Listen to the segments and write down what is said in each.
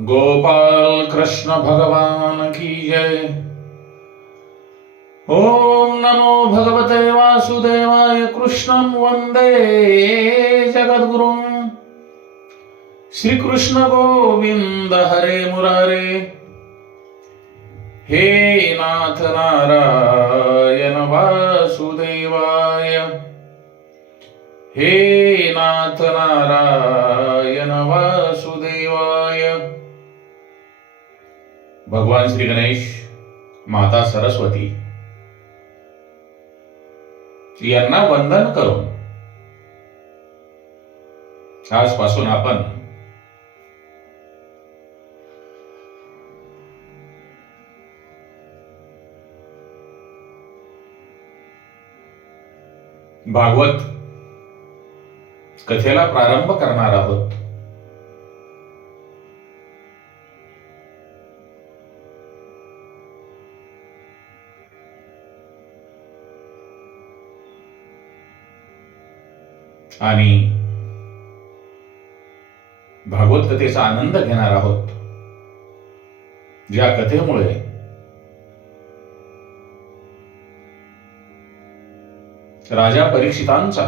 गोपाल कृष्ण भगवान की जय। ओम नमो भगवते वासुदेवाय। कृष्णं वंदे जगद्गुरुं। श्री कृष्ण गोविंद हरे मुरारे। हे नाथ नारायण वासुदेवाय। हे नाथ नारायण वासुदेवाय। भगवान श्री गणेश, माता सरस्वती यांना वंदन करून आजपासून आपण भागवत कथेला प्रारंभ करणार आहोत। आणि भागवत कथेचा आनंद घेणार आहोत, ज्या कथेमुळे राजा परीक्षितांचा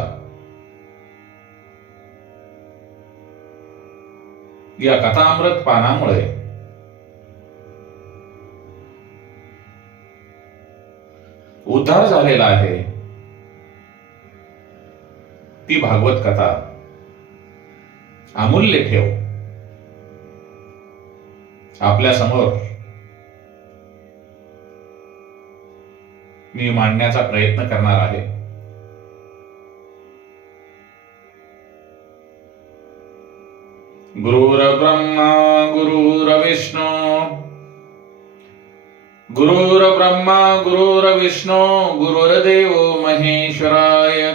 या कथामृत पानामुळे उद्धार झालेला आहे। ती भागवत कथा अमूल्य ठेव आपल्या समोर मी मांडण्याचा प्रयत्न करणार आहे। गुरुर्ब्रह्मा गुरुर्विष्णू गुरुर्ब्रह्मा गुरुर्विष्णू गुरुर्देव महेश्वराय।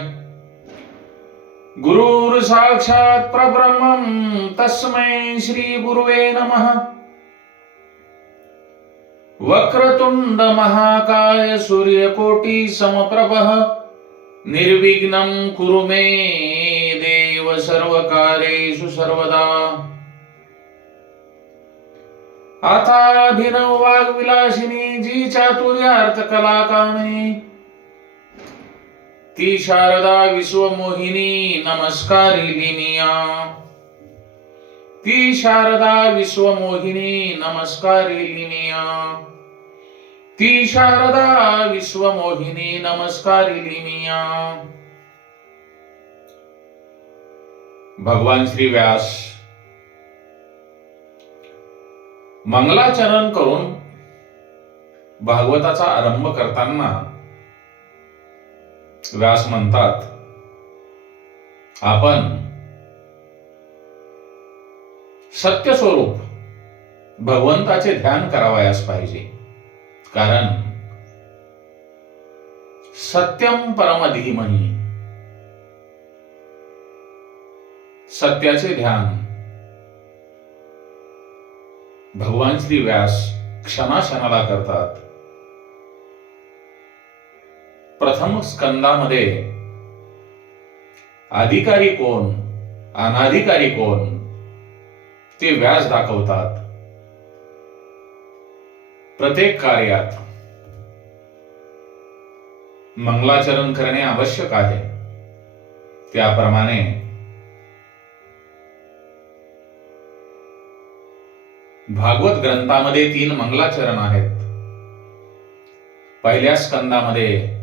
गुरुर् साक्षात् परब्रह्मं तस्मै श्री गुरुवे नमः। वक्रतुंड महाकाय सूर्यकोटि समप्रभः निर्विघ्नं कुरु मे देव सर्वकार्येषु सर्वदा। अथाभिनव वाग्विलासिनी जी चातुर्यार्थ कलाकामिनी ती शारदा विश्वमोहिनी नमस्कारिली मिया। ती शारदा विश्वमोहिनी नमस्कारिली मिया। ती शारदा विश्वमोहिनी नमस्कारिली मिया। भगवान श्री व्यास मंगलाचरण करून भागवताचा आरंभ करताना व्यास म्हणतात, आपण सत्य स्वरूप भगवंताचे ध्यान करावयास पाहिजे, कारण सत्यम परम धीमहि, सत्याचे ध्यान भगवान श्री व्यास क्षणाक्षणाला करतात। प्रथम स्कंदामध्ये अधिकारी कोण, अनाधिकारी कोण ते व्यास दाखवतात। प्रत्येक कार्यात मंगलाचरण करणे आवश्यक आहे, त्याप्रमाणे भागवत ग्रंथामध्ये 3 मंगलाचरण आहेत। पहिल्या स्कंदामध्ये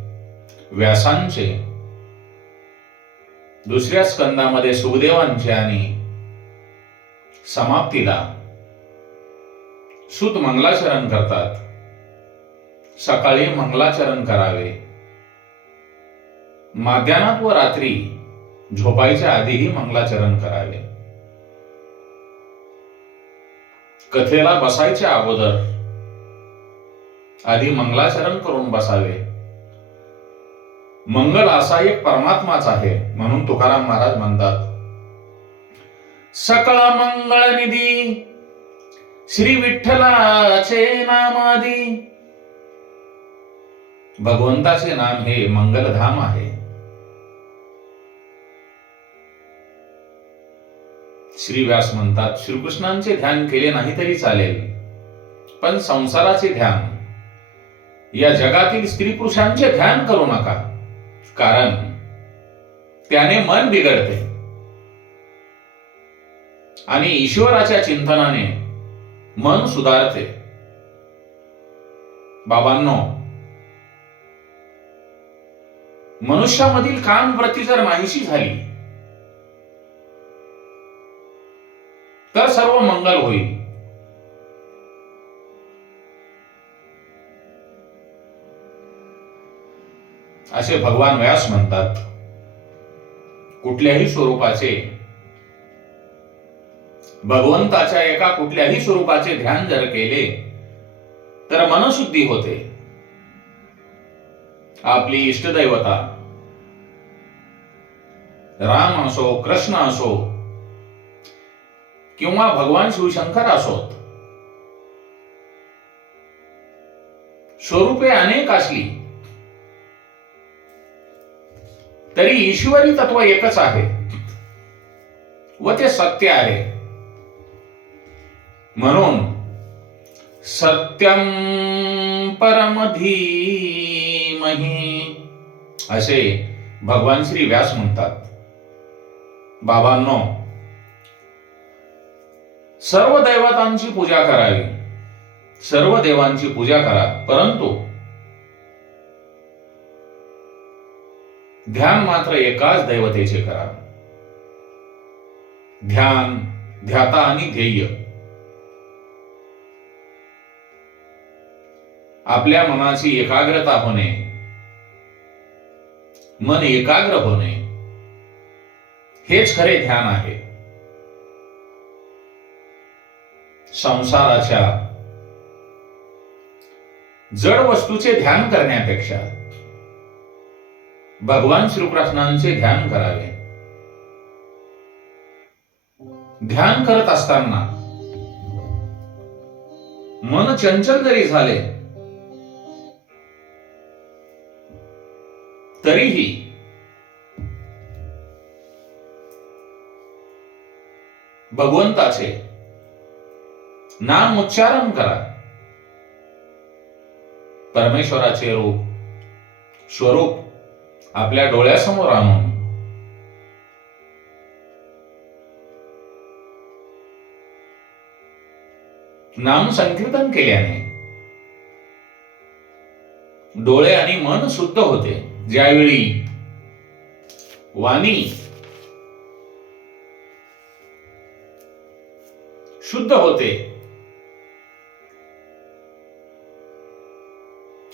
व्यासांचे, दुसऱ्या स्कंदामध्ये सुखदेवांचे आणि समाप्तीला सूत मंगलाचरण करतात। सकाळी मंगलाचरण करावे, माध्यान्हात व रात्री झोपायच्या आधीही मंगलाचरण करावे। कथेला बसायच्या अगोदर आधी मंगलाचरण करून बसावे। मंगल असा एक परमात्माच आहे, म्हणून तुकाराम महाराज म्हणतात, सकळ मंगळ निधी श्री विठ्ठलाचे नामादी। भगवंताचे नाम हे मंगलधाम आहे। श्री व्यास म्हणतात, श्रीकृष्णांचे ध्यान केले नाही तरी चालेल, पण संसाराचे ध्यान, या जगातील स्त्री पुरुषांचे ध्यान करू नका, कारण त्याने मन बिघडते आणि ईश्वराच्या चिंतनाने मन सुधारते. बाबांनो, मनुष्यामधील कामवृत्ती जर नाहीशी झाली तर सर्व मंगल होईल. असे भगवान व्यास म्हणतात, कुठल्याही स्वरूपाचे, भगवंताच्या एका कुठल्याही स्वरूपाचे ध्यान जर केले तर मनशुद्धी होते. आपली इष्टदैवता राम असो, कृष्ण असो किंवा भगवान शिवशंकर असोत, स्वरूपे अनेक असली तरी ईश्वरी तत्व एकच आहे व ते सत्य आहे. म्हणून सत्यम परम धीमहि असे भगवान श्री व्यास म्हणतात. बाबांनो, सर्व दैवतांची पूजा करावी, सर्व देवांची पूजा करा, परंतु ध्यान मात्र एकाच दैवतेचे करा. ध्यान, ध्याता आणि ध्येय, आपल्या मनाची एकाग्रता होणे, मन एकाग्र होणे, हेच खरे ध्यान आहे. संसाराच्या जड वस्तूचे ध्यान करण्यापेक्षा भगवान श्रीकृष्णांचे ध्यान करावे. ध्यान करत असताना मन चंचल जरी झाले तरीही भगवंताचे नाम उच्चारण करा. परमेश्वराचे रूप, स्वरूप आपल्या डोळ्यासमोर आणून नाम संकीर्तन केल्याने डोळे आणि मन शुद्ध होते. ज्यावेळी वाणी शुद्ध होते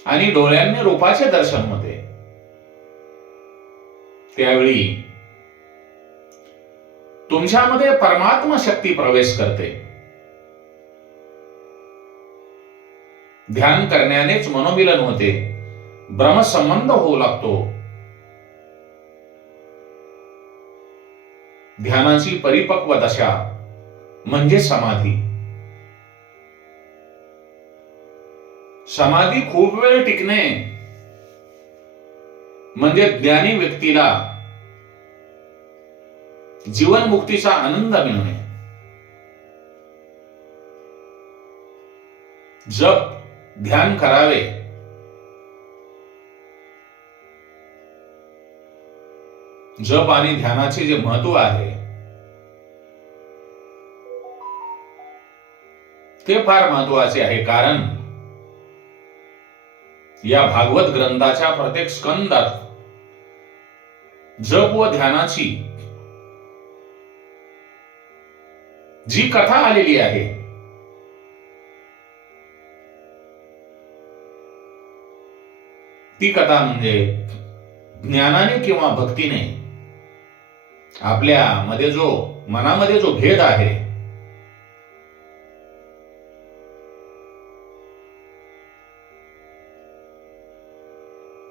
आणि डोळ्यांनी रूपाचे दर्शन होते, त्यावेळी तुमच्यामध्ये परमात्मा शक्ती प्रवेश करते. ध्यान करण्यानेच मनोमिलन होते, ब्रह्मसंबंध होऊ लागतो. ध्यानाची परिपक्व दशा म्हणजे समाधी. समाधी खूप वेळ टिकणे म्हणजे ज्ञानी व्यक्तीला जीवनमुक्तीचा आनंद मिळणे. जप, ध्यान करावे, जप आणि ध्यानाचे जे महत्व आहे ते फार महत्वाचे आहे. कारण या भागवत ग्रंथाच्या प्रत्येक स्कंदात जप व ध्यानाची जी कथा आलेली आहे ती कथा म्हणजे ज्ञानाने किंवा भक्तीने आपल्या मनामध्ये जो भेद आहे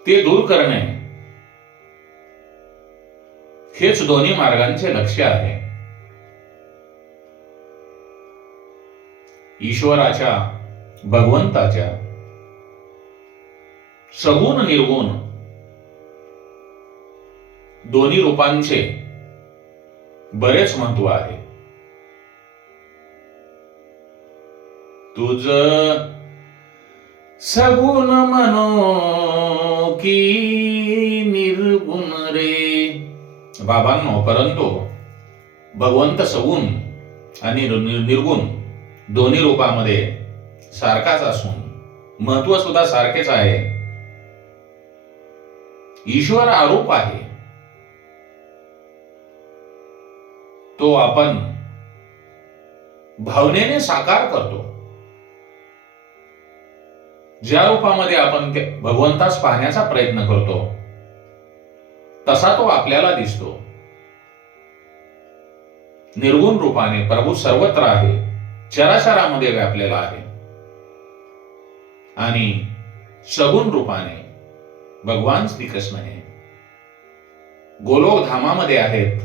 ते दूर करणे, हेच दोन्ही मार्गांचे लक्ष्य आहे. ईश्वराच्या, भगवंताच्या सगुण निर्गुण दोन्ही रूपांचे बरेच महत्व आहे. तुझ सगुण मनो की निर्गुण रे. बाबांनो, परंतु भगवंत सगुण आणि निर्गुण दोन्ही रूपामध्ये सारखाच असून महत्व सुद्धा सारखेच आहे. ईश्वर आरूप आहे, तो आपण भावनेने साकार करतो. ज्या रूपामध्ये आपण भगवंतास पाहण्याचा प्रयत्न करतो तसा तो आपल्याला दिसतो. निर्गुण रूपाने प्रभू सर्वत्र आहे, चराचरामध्ये व्यापलेला आहे. आणि सगुण रूपाने भगवान श्रीकृष्ण हे गोलोक धामामध्ये आहेत.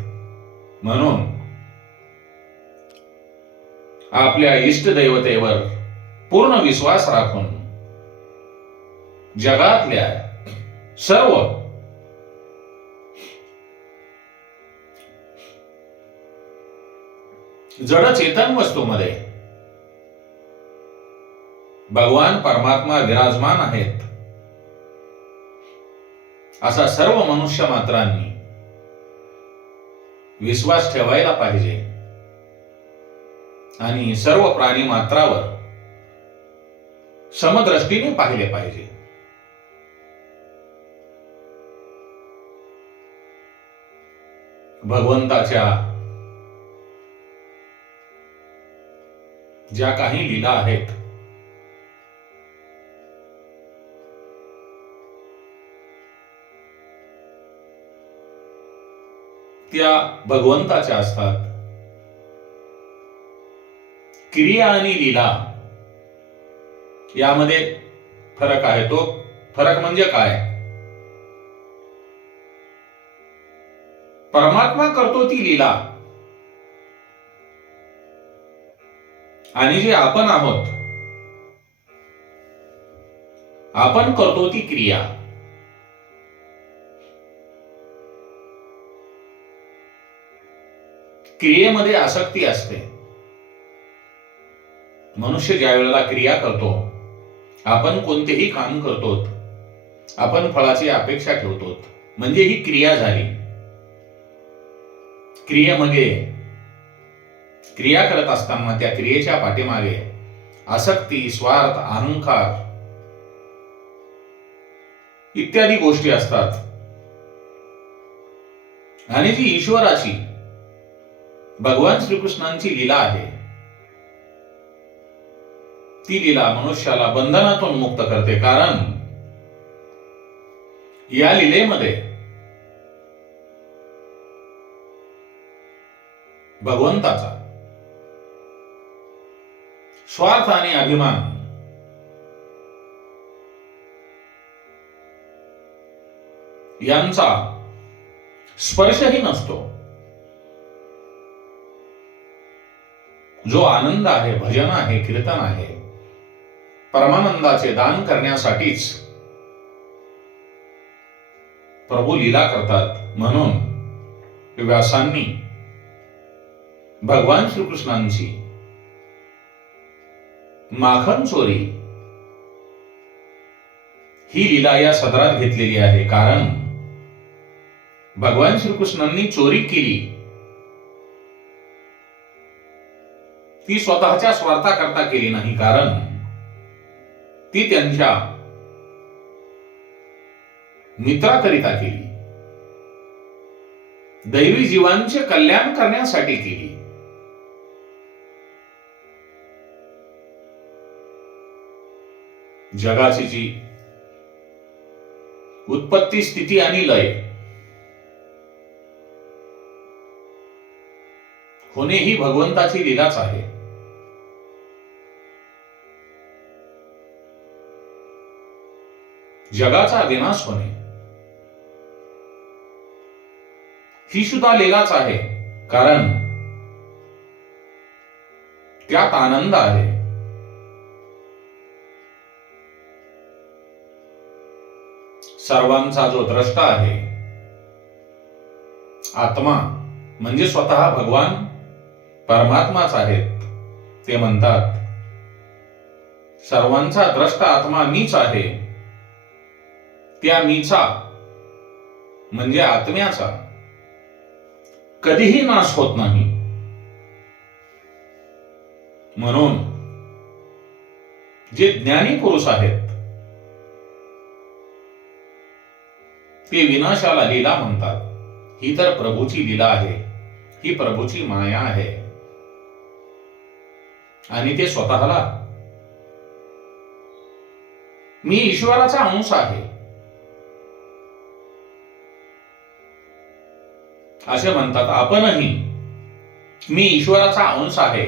म्हणून आपल्या इष्ट दैवतेवर पूर्ण विश्वास राखून जगातल्या सर्व जड चेतन वस्तूमध्ये भगवान परमात्मा विराजमान आहेत असा सर्व मनुष्य मात्रांनी विश्वास ठेवायला पाहिजे आणि सर्व प्राणी मात्रावर समदृष्टीने पाहिले पाहिजे. भगवंताच्या ज्या काही लीला आहेत त्या भगवंताच्या असतात. क्रिया आणि लीला यामध्ये फरक आहे. तो फरक म्हणजे काय? परमात्मा करतो ती लीला आणि जे आपण आहोत आपण करतो ती क्रिया. क्रियेमध्ये आसक्ती असते. मनुष्य ज्या वेळेला क्रिया करतो, आपण कोणतेही काम करतो, आपण फळाची अपेक्षा ठेवतो, म्हणजे ही क्रिया झाली. क्रियेमध्ये क्रिया करत असताना त्या क्रियेच्या पाठीमागे आसक्ती, स्वार्थ, अहंकार इत्यादी गोष्टी असतात. आणि जी ईश्वराची भगवान श्रीकृष्णांची लीला आहे ती लीला मनुष्याला बंधनातून मुक्त करते. कारण या लीलेमध्ये भगवंताचा स्वार्थ आणि अभिमान यांचा स्पर्शही नसतो. जो आनंद आहे, भजन आहे, कीर्तन आहे, परमानंदाचे दान करण्यासाठीच प्रभू लीला करतात. म्हणून व्यासांनी भगवान श्रीकृष्णांची माखन चोरी ही लीला या सदरात घेतलेली आहे. कारण भगवान श्रीकृष्णांनी चोरी केली ती स्वतःच्या स्वार्थाकरता केली नाही, कारण ती त्यांच्या मित्राकरिता केली, दैवी जीवांचे कल्याण करण्यासाठी केली. जगाची जी उत्पत्ती, स्थिती आणि लय होणे ही भगवंताची लीलाच आहे. जगाचा विनाश होणे ही सुद्धा लीलाच आहे, कारण त्यात आनंद आहे. सर्वांचा जो द्रष्टा आहे, आत्मा म्हणजे स्वतः भगवान परमात्माच आहेत. ते म्हणतात सर्वांचा द्रष्टा आत्मा मीच आहे, त्या मीचा म्हणजे आत्म्याचा कधीही नाश होत नाही. म्हणून जे ज्ञानी पुरुष आहेत ते विनाशाला लीला म्हणतात. ही तर प्रभूची लीला आहे, ही प्रभूची माया आहे. आणि ते स्वतःला मी ईश्वराचा अंश आहे असे म्हणतात. आपणही मी ईश्वराचा अंश आहे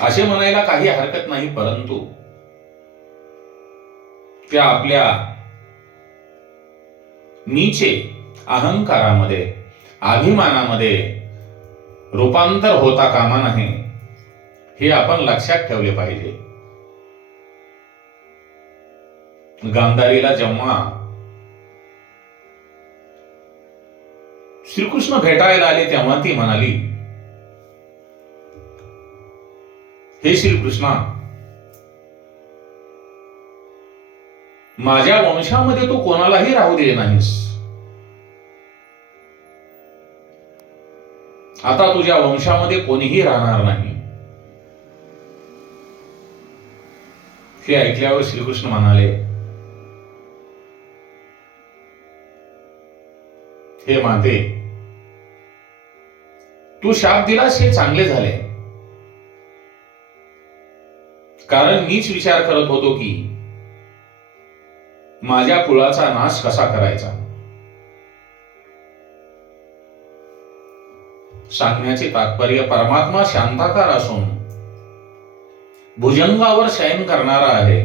असे म्हणायला काही हरकत नाही, परंतु त्या आपल्या मीचे अहंकारामध्ये, अभिमानामध्ये रूपांतर होता कामा नये, हे आपण लक्षात ठेवले पाहिजे. गांधारीला जेव्हा श्रीकृष्ण भेटायला आले तेव्हा ती म्हणाली, हे श्रीकृष्णा, माझ्या वंशामध्ये तू कोणालाही राहू दिले नाहीस. आता तुझ्या वंशामध्ये कोणीही राहणार नाही. हे ऐकल्यावर श्रीकृष्ण म्हणाले, हे माते, तू शाप दिलास हे चांगले झाले, कारण मीच विचार करत होतो की माझ्या कुळाचा नाश कसा करायचा. सांगण्याचे तात्पर्य, परमात्मा शांताकार असून भुजंगावर शयन करणारा आहे.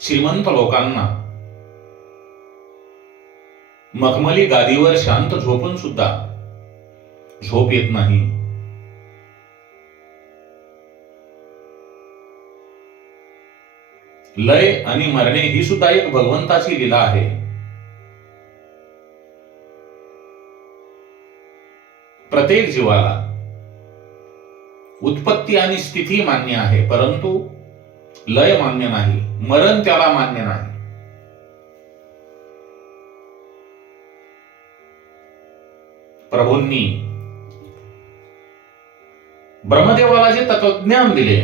श्रीमंत लोकांना मखमली गादीवर शांत झोपून सुद्धा झोप येत नाही. लय आणि मरणे ही सुद्धा एक भगवंताची लीला आहे. प्रत्येक जीवाला उत्पत्ती आणि स्थिती मान्य आहे, परंतु लय मान्य नाही, मरण त्याला मान्य नाही. प्रभूंनी ब्रह्मदेवाला जे तत्वज्ञान दिले,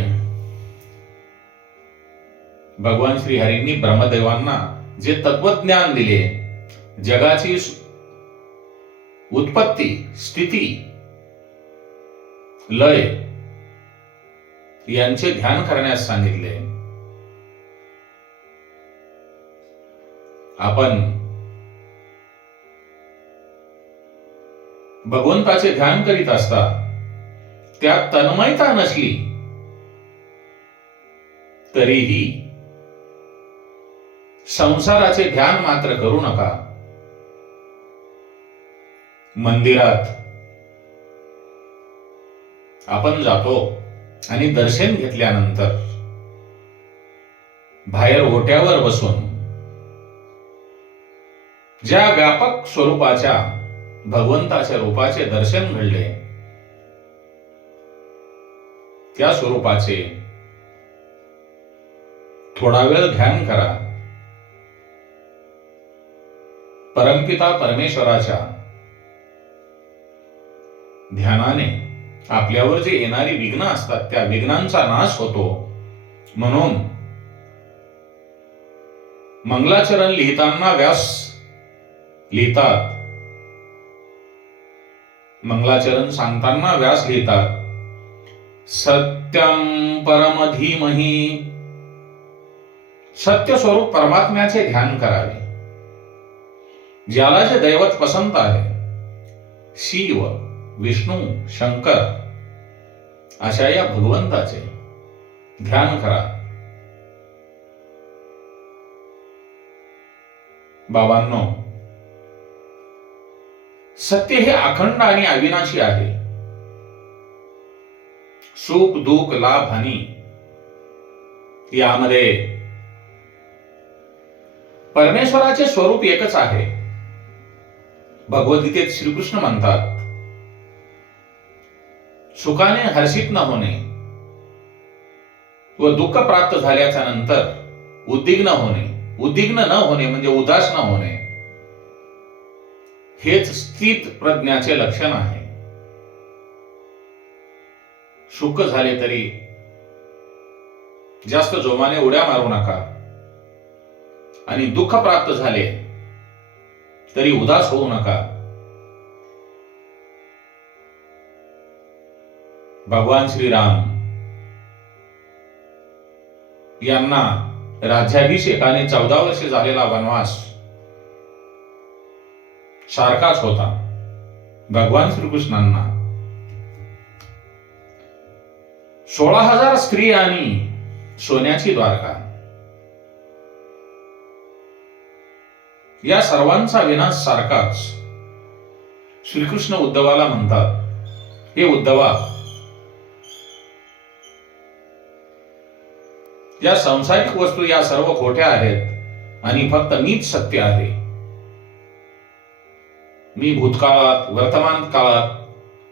भगवान श्रीहरींनी ब्रह्मदेवांना जे तत्वज्ञान दिले, जगाची उत्पत्ती, स्थिती, लय यांचे ध्यान करण्यास सांगितले. आपण भगवंताचे ध्यान करीत असता त्यात तन्मयता नसली तरीही संसाराचे ध्यान मात्र करू नका. मंदिरात आपण जातो आणि दर्शन घेतल्यानंतर बाहेर ओट्यावर बसून ज्या व्यापक स्वरूपाच्या भगवंताच्या रूपाचे दर्शन घडले, त्या स्वरूपाचे थोडा वेळ ध्यान करा. परमपिता परमेश्वराच्या ध्यानाने आपल्यावर जे येणारी विघ्न असतात त्या विघ्नांचा नाश होतो. म्हणून मंगलाचरण लिहिताना व्यास लिहितात, मंगलाचरण सांगताना व्यास लिहितात, सत्यम परम धीमहि, सत्य स्वरूप परमात्म्याचे ध्यान करावे. ज्याला जे दैवत पसंत आहे, शिव, विष्णू, शंकर, अशा या भगवंताचे ध्यान करा. बाबांनो, सत्य हे अखंड आणि अविनाशी आहे. सुख दुःख लाभ हानी यामध्ये परमेश्वराचे स्वरूप एकच आहे. भगवद्गीतेत श्रीकृष्ण म्हणतात, सुखाने हर्षित न होणे, व दुःख प्राप्त झाल्याच्या नंतर उद्विग्न न होणे म्हणजे उदास न होणे, हेच स्थित प्रज्ञाचे लक्षण आहे. सुख झाले तरी जास्त जोमाने उड्या मारू नका आणि दुःख प्राप्त झाले तरी उदास होऊ नका. भगवान श्रीराम यांना राज्याभिषेकाने 14 वर्षे झालेला वनवास सारखाच होता. भगवान श्रीकृष्णांना 16,000 स्त्री आणि सोन्याची द्वारका, या सर्वांचा विनाश सारखाच श्रीकृष्ण उद्धवाला म्हणतात, हे उद्धवा, या सांसारिक वस्तू या सर्व खोट्या आहेत आणि फक्त मीच सत्य आहे. मी भूतकाळात, वर्तमान काळात,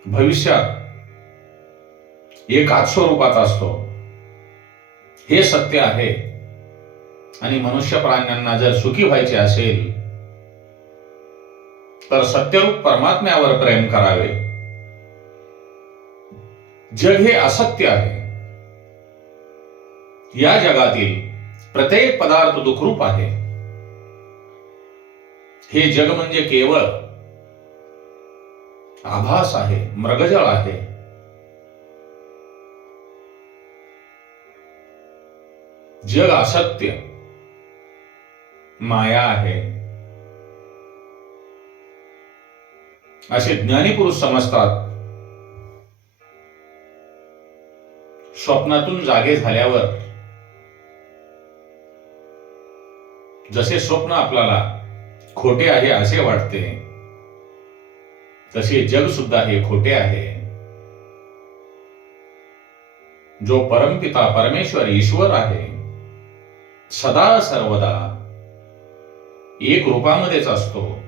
भविष्यात एकाच स्वरूपात असतो, हे सत्य आहे. आणि मनुष्य प्राण्यांना जर सुखी व्हायचे असेल तर सत्यरूप परमात्म्यावर प्रेम करावे. जग हे असत्य आहे. या जगातील प्रत्येक पदार्थ दुःखरूप आहे. हे जग म्हणजे केवळ आभास आहे, मृगजळ आहे. जग असत्य, माया आहे, असे ज्ञानी पुरुष समजतात. स्वप्नातून जागे झाल्यावर जसे स्वप्न आपल्याला खोटे आहे असे वाटते, तसे जग सुद्धा हे खोटे आहे. जो परमपिता परमेश्वर ईश्वर आहे, सदा सर्वदा एक रूपामध्येच असतो.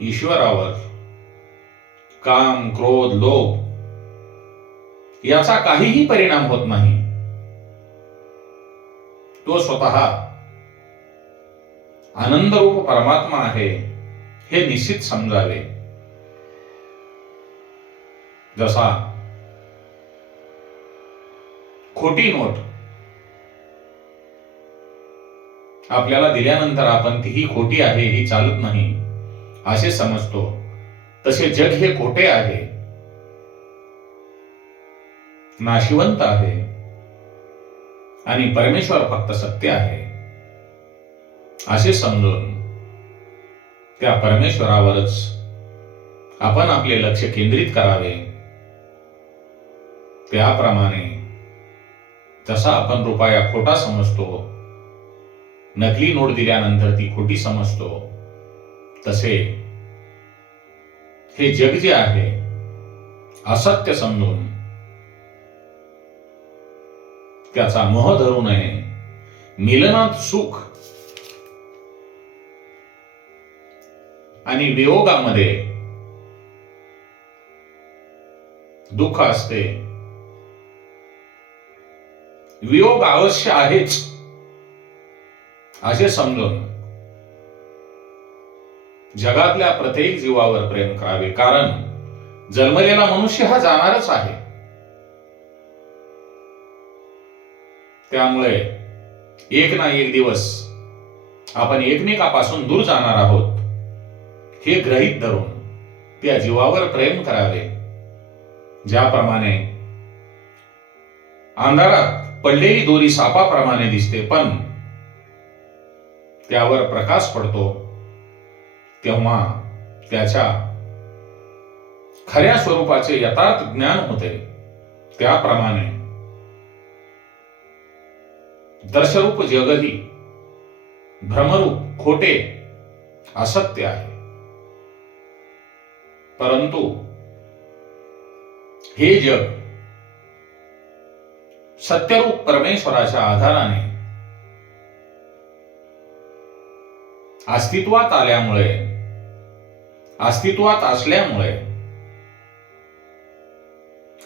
ईश्वरावर काम, क्रोध, लोभ याचा काहीही परिणाम होत नाही. तो स्वतः आनंदरूप परमात्मा आहे, हे निश्चित समजावे. जसा खोटी नोट आपल्याला दिल्यानंतर आपण तीही खोटी आहे ही चालत नाही असे समजतो, तसे जग हे खोटे आहे, नाशिवंत आहे आणि परमेश्वर फक्त सत्य आहे असे समजून त्या परमेश्वरावरच आपण आपले लक्ष केंद्रित करावे. त्याप्रमाणे जसा आपण रुपया खोटा समजतो, नकली नोट दिल्यानंतर ती खोटी समजतो, तसे हे जग जे आहे असत्य समजून त्याचा मोह धरू नये. मिलनात सुख आणि वियोगामध्ये दुःख असते. वियोग अवश्य आहेच असे समजून जगातल्या प्रत्येक जीवावर प्रेम करावे. कारण जन्मलेला मनुष्य हा जाणारच आहे. त्यामुळे एक ना एक दिवस आपण एकमेकापासून दूर जाणार आहोत हे गृहीत धरून त्या जीवावर प्रेम करावे. ज्याप्रमाणे अंधारात पडलेली दोरी सापाप्रमाणे दिसते, पण त्यावर प्रकाश पडतो तेव्हा त्याच्या खऱ्या स्वरूपाचे यथार्थ ज्ञान होते. त्याप्रमाणे दर्शरूप जगही भ्रमरूप, खोटे, असत्य आहे. परंतु हे जग सत्यरूप परमेश्वराच्या आधाराने अस्तित्वात असल्यामुळे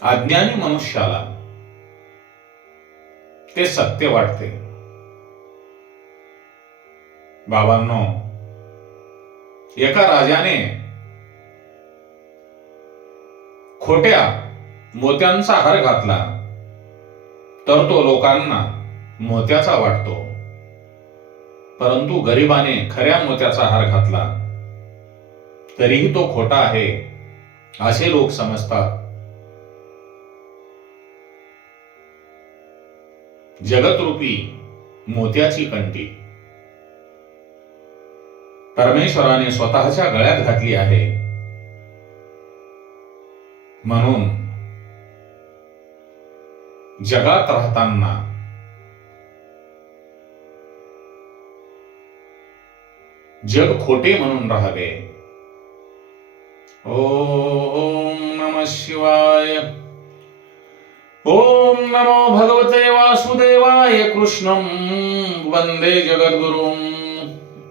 अज्ञानी मनुष्याला ते सत्य वाटते. बाबांनो, एका राजाने खोट्या मोत्यांचा हार घातला तर तो लोकांना मोत्याचा वाटतो, परंतु गरिबाने खऱ्या मोत्याचा हार घातला तरीही तो खोटा आहे असे लोक समजतात. जगतरूपी मोत्याची कंठी परमेश्वराने स्वतःच्या गळ्यात घातली आहे. म्हणून जगात राहताना जग खोटे म्हणून राहावे. ओम नमः शिवाय. ओम नमो भगवते वासुदेवाय. कृष्णं वंदे जगद्गुरुं.